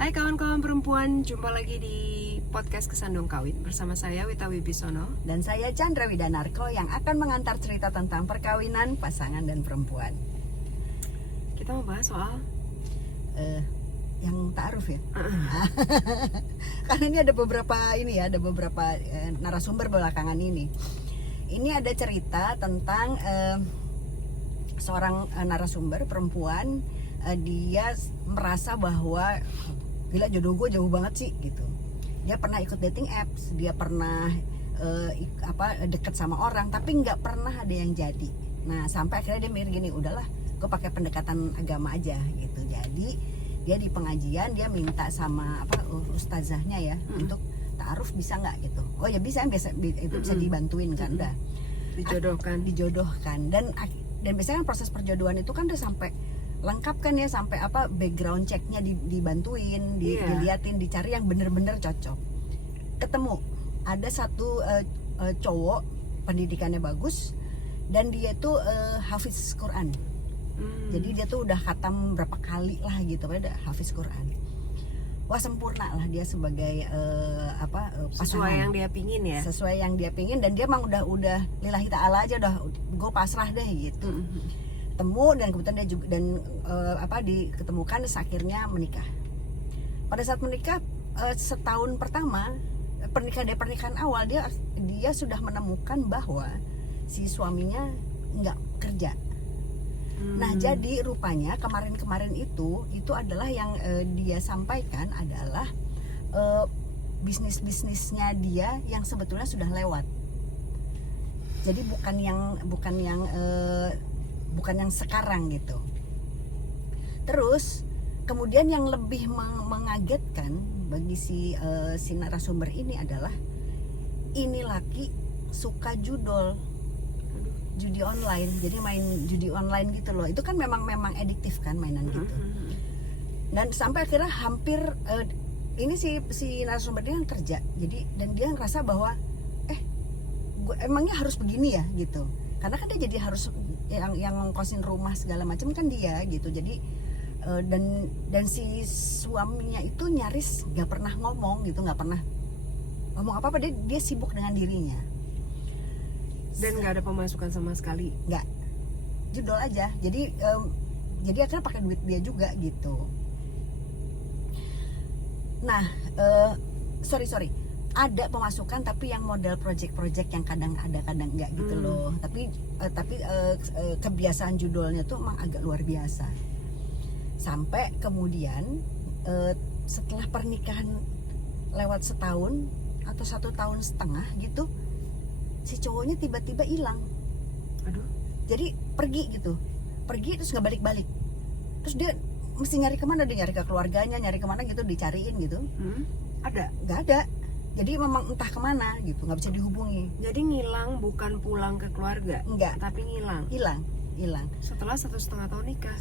Hai kawan-kawan perempuan, jumpa lagi di podcast Kesandung Kawin bersama saya Wita Wibisono. Dan saya Chandra Widanarko yang akan mengantar cerita tentang perkawinan, pasangan, dan perempuan. Kita mau bahas soal Yang ta'aruf ya. Karena ini ada beberapa narasumber belakangan ini. Ini ada cerita tentang seorang narasumber perempuan. Dia merasa bahwa gila, jodoh gue jauh banget sih gitu. Dia pernah ikut dating apps, dia pernah deket sama orang, tapi nggak pernah ada yang jadi. Nah sampai akhirnya dia mikir gini, udahlah gue pakai pendekatan agama aja gitu. Jadi dia di pengajian dia minta sama ustazahnya ya untuk ta'aruf bisa nggak gitu. Oh ya bisa, itu bisa dibantuin kan, udah dijodohkan dan biasanya kan proses perjodohan itu kan udah sampai lengkap kan ya, sampai background checknya dibantuin, diliatin, dicari yang bener-bener cocok. Ketemu ada satu cowok pendidikannya bagus dan dia tuh hafiz Quran. Jadi dia tuh udah khatam berapa kali lah gitu, udah hafiz Quran. Wah sempurna lah dia sebagai pasangan. sesuai yang dia pingin ya. Sesuai yang dia pingin, dan dia emang udah lillahi ta'ala aja, udah gue pasrah deh gitu. Ketemu dan kebetulan dia juga diketemukan, akhirnya menikah. Pada saat menikah setahun pertama pernikahan awal dia sudah menemukan bahwa si suaminya nggak kerja. Nah jadi rupanya kemarin itu adalah yang dia sampaikan adalah bisnisnya dia yang sebetulnya sudah lewat. Jadi bukan yang sekarang gitu. Terus kemudian yang lebih mengagetkan bagi si narasumber ini adalah ini laki suka judi online. Jadi main judi online gitu loh. Itu kan memang ediktif kan mainan gitu. Dan sampai akhirnya hampir ini si narasumber dia yang kerja. Jadi dan dia ngerasa bahwa gue emangnya harus begini ya gitu. Karena kan dia jadi harus yang ngongkosin rumah segala macam kan dia gitu. Jadi dan si suaminya itu nyaris nggak pernah ngomong gitu, nggak pernah ngomong apa-apa. Dia sibuk dengan dirinya. Dan nggak ada pemasukan sama sekali. Nggak, judul aja. Jadi akhirnya pakai duit dia juga gitu. Nah sorry ada pemasukan tapi yang model project yang kadang ada kadang enggak gitu loh. Tapi kebiasaan judulnya tuh emang agak luar biasa. Sampai kemudian setelah pernikahan lewat setahun atau 1 tahun setengah gitu, si cowoknya tiba-tiba hilang. Aduh. Jadi pergi terus nggak balik-balik. Terus dia mesti nyari kemana, dia nyari ke keluarganya, nyari kemana gitu, dicariin gitu. Ada? Nggak ada. Jadi memang entah kemana gitu, nggak bisa dihubungi. Jadi ngilang bukan pulang ke keluarga? Enggak. Tapi hilang. Setelah 1,5 tahun nikah.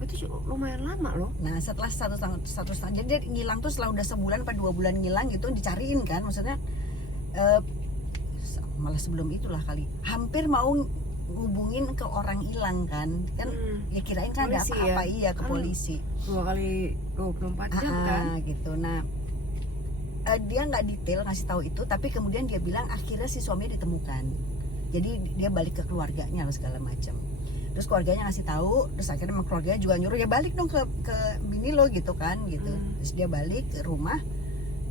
Itu lumayan lama loh. Nah setelah satu setengah, jadi dia ngilang tuh setelah udah sebulan atau 2 bulan ngilang gitu, dicariin kan, maksudnya malah sebelum itulah kali, hampir mau ngubungin ke orang hilang kan ya kirain kan polisi ada apa-apa ya? Ke polisi 2 kali 24 jam kan gitu. Nah dia nggak detail ngasih tahu itu, tapi kemudian dia bilang akhirnya si suaminya ditemukan. Jadi dia balik ke keluarganya lah segala macam. Terus keluarganya ngasih tahu, terus akhirnya keluarganya juga nyuruh ya balik dong ke bini lo gitu kan gitu. Terus dia balik ke rumah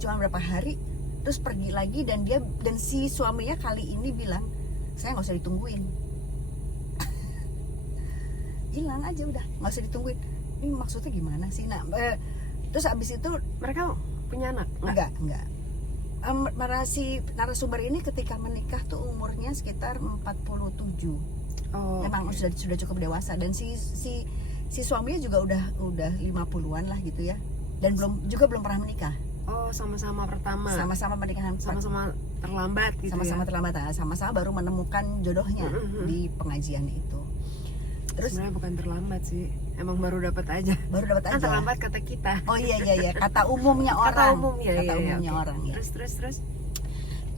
cuma berapa hari terus pergi lagi, dan si suaminya kali ini bilang saya nggak usah ditungguin. Hilang aja udah, nggak usah ditungguin. Ini maksudnya gimana sih? Nah terus abis itu mereka punya anak? Enggak. Si narasumber ini ketika menikah tuh umurnya sekitar 47. Memang sudah cukup dewasa, dan si suaminya juga udah 50-an lah gitu ya, dan belum pernah menikah. Sama-sama pertama. Sama-sama pernikahan. Sama-sama terlambat gitu. Sama-sama terlambat. Sama-sama baru menemukan jodohnya di pengajian itu. Terus sebenarnya bukan terlambat sih, emang baru dapat aja. Terlambat kata kita. Oh iya kata umumnya orang. Kata umumnya orang. Ya. Terus.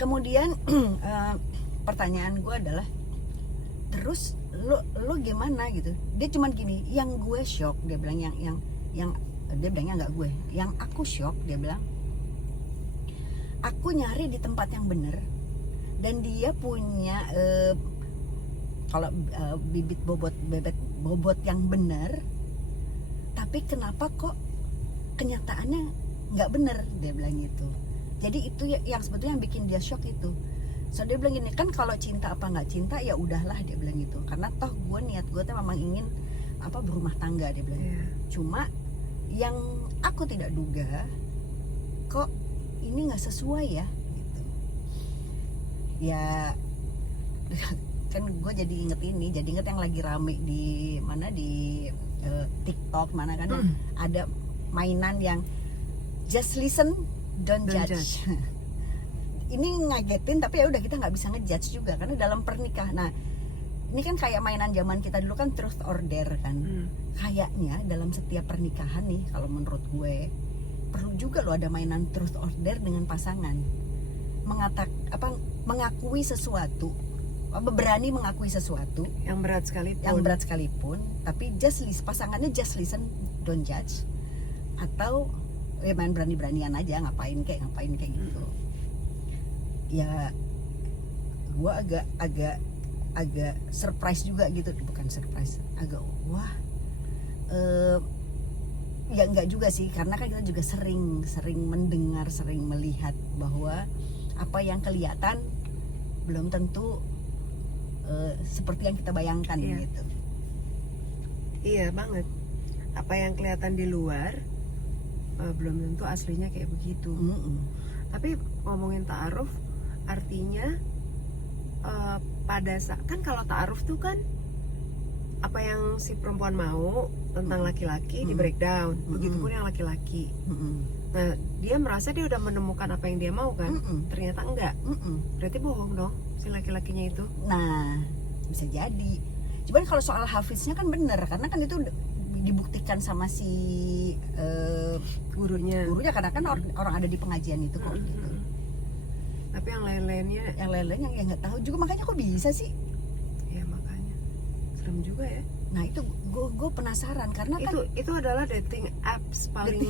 Kemudian pertanyaan gue adalah, terus lo gimana gitu? Dia cuman gini, yang gue shock, dia bilang yang Yang dia bilangnya nggak gue, yang aku shock, dia bilang aku nyari di tempat yang bener dan dia punya kalau bibit bobot yang bener, tapi kenapa kok kenyataannya nggak bener, dia bilang gitu. Jadi itu yang sebetulnya yang bikin dia shock itu. So dia bilang gini, kan kalau cinta apa nggak cinta ya udahlah, dia bilang gitu, karena toh gue niat gue tuh memang ingin berumah tangga, dia bilang. Cuma yang aku tidak duga, kok ini nggak sesuai ya gitu. Ya kan gue jadi inget yang lagi rame di mana, di TikTok mana kan, ada mainan yang just listen don't judge. Ini ngagetin, tapi ya udah, kita nggak bisa ngejudge juga karena dalam pernikahan. Nah ini kan kayak mainan zaman kita dulu kan, truth or dare kan. Kayaknya dalam setiap pernikahan nih, kalau menurut gue perlu juga loh ada mainan truth or dare dengan pasangan. Mengakui sesuatu, berani mengakui sesuatu yang berat sekalipun, tapi pasangannya just listen don't judge, atau ya main berani-beranian aja, ngapain kayak gitu. Ya gue agak surprise juga gitu, bukan surprise, agak wah, ya enggak juga sih, karena kan kita juga sering mendengar, sering melihat bahwa apa yang kelihatan belum tentu seperti yang kita bayangkan gitu. Iya banget, apa yang kelihatan di luar belum tentu aslinya kayak begitu. Tapi ngomongin ta'aruf, artinya pada saat kan, kalau ta'aruf tuh kan apa yang si perempuan mau tentang laki-laki di breakdown, begitupun yang laki-laki. Nah dia merasa dia udah menemukan apa yang dia mau kan, ternyata enggak. Berarti bohong dong si laki-lakinya itu. Nah bisa jadi, cuman kalau soal hafiznya kan bener, karena kan itu dibuktikan sama si gurunya, karena kan orang ada di pengajian itu kok gitu. Tapi yang lain-lainnya yang nggak tahu juga, makanya kok bisa sih ya, makanya serem juga ya. Nah itu gue penasaran, karena itu adalah dating apps paling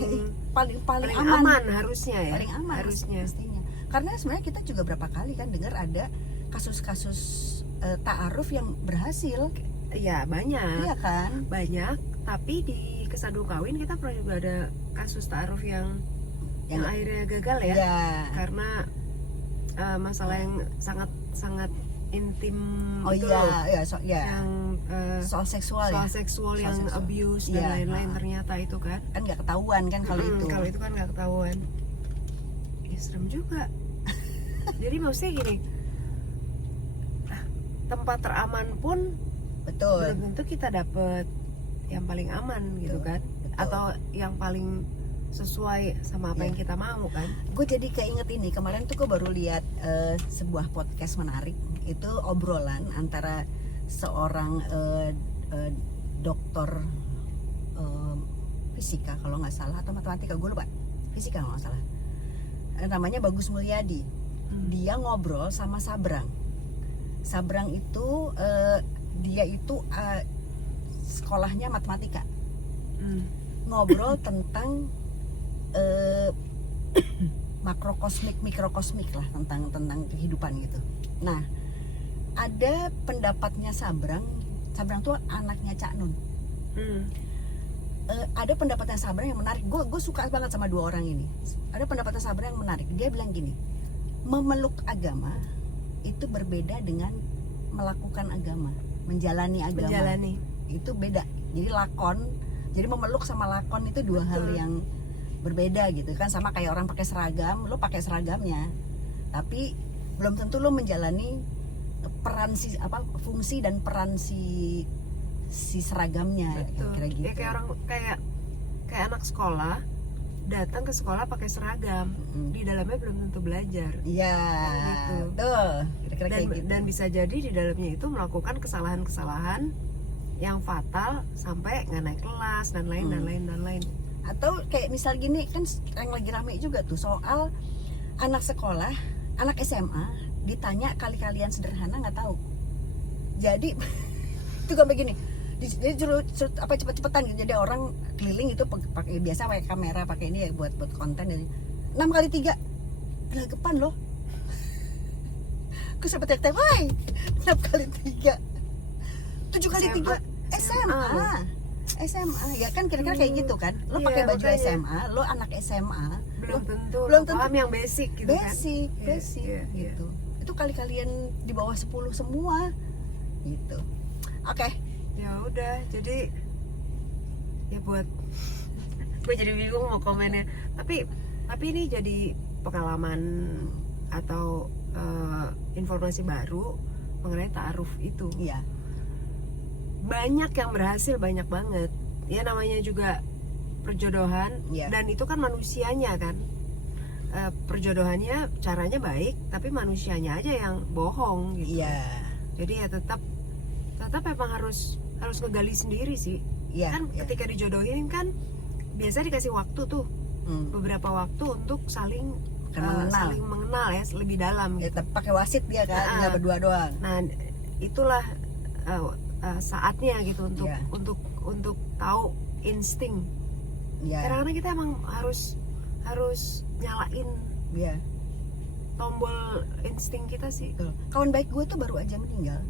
aman harusnya ya, paling aman harusnya mestinya. Karena sebenarnya kita juga berapa kali kan dengar ada kasus-kasus ta'aruf yang berhasil. Ya banyak. Iya kan? Banyak. Tapi di Kesandung Kawin kita pernah juga ada kasus ta'aruf yang akhirnya gagal ya. Karena masalah yang sangat intim. Yang soal seksual yang seksual. Abuse dan lain-lain, ternyata itu kan nggak ketahuan kan kalau itu. Kalau itu kan nggak ketahuan. Ya serem juga. Jadi maksudnya gini, tempat teraman pun belum tentu kita dapet yang paling aman gitu kan, atau yang paling sesuai sama apa yang kita mau kan. Gue jadi keinget ini, kemarin tuh gue baru lihat sebuah podcast menarik, itu obrolan antara seorang dokter fisika kalau nggak salah, atau matematika, gue lupa, fisika kalau nggak salah, namanya Bagus Mulyadi. Dia ngobrol sama Sabrang itu dia itu sekolahnya matematika. Ngobrol tentang makrokosmik, mikrokosmik lah, tentang kehidupan gitu. Nah, ada pendapatnya Sabrang tuh anaknya Cak Nun. Ada pendapatnya Sabrang yang menarik. Gue suka banget sama dua orang ini. Ada pendapatnya Sabrang yang menarik. Dia bilang gini, memeluk agama itu berbeda dengan melakukan agama, menjalani agama. Itu beda. Jadi memeluk sama lakon itu dua hal yang berbeda gitu kan. Sama kayak orang pakai seragam, lo pakai seragamnya, tapi belum tentu lo menjalani fungsi dan peran si seragamnya. Kira gitu. Ya kayak anak sekolah datang ke sekolah pakai seragam, di dalamnya belum tentu belajar. Iya, gitu. Tuh, kira-kira kayak gitu. Dan bisa jadi di dalamnya itu melakukan kesalahan-kesalahan yang fatal sampai nggak naik kelas dan lain. Atau kayak misal gini kan, yang lagi rame juga tuh soal anak sekolah, anak SMA ditanya kali-kalian sederhana nggak tahu. Jadi itu gue begini, Jadi apa cepet-cepetan gitu. Jadi orang keliling itu pakai biasa pakai kamera, pakai ini ya buat konten. Jadi 6 kali 3 gelagapan loh. Aku sempat tek-tek, woi 6 kali 3 7 kali 3 SMA ya kan kira-kira kayak gitu kan. Lo Iya, pakai baju makanya. SMA, lo anak SMA, belum tentu belum lo tentu. paham yang basic gitu kan. basic Iya, iya. gitu. Itu kali-kalian di bawah 10 semua gitu. Oke. Ya udah, jadi ya buat gue jadi bingung mau komennya. Tapi ini jadi pengalaman atau informasi baru mengenai ta'aruf itu. Iya. Banyak yang berhasil, banyak banget. Ya namanya juga perjodohan, Iya. dan itu kan manusianya kan. Perjodohannya caranya baik, tapi manusianya aja yang bohong gitu. Iya. Jadi ya tetap emang harus ngegali sendiri sih. Iya. Kan Iya. ketika dijodohin kan biasa dikasih waktu tuh, beberapa waktu untuk saling mengenal ya lebih dalam Ya, gitu. tapi pakai wasit dia kan, nggak berdua doang. Nah, itulah saatnya gitu untuk Iya. untuk tahu insting. Iya. Kadang-kadang kita emang harus nyalain Iya. tombol insting kita sih. Betul. Kawan baik gue tuh baru aja meninggal.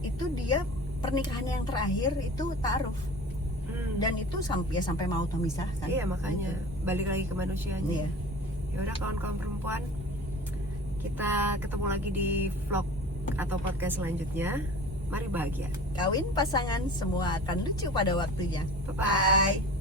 Itu dia pernikahannya yang terakhir itu ta'aruf. Dan itu sampai mau memisahkan. Iya, makanya balik lagi ke manusianya. Iya. Ya udah kawan-kawan perempuan, kita ketemu lagi di vlog atau podcast selanjutnya. Mari bahagia. Kawin pasangan semua akan lucu pada waktunya. Bye bye. Bye.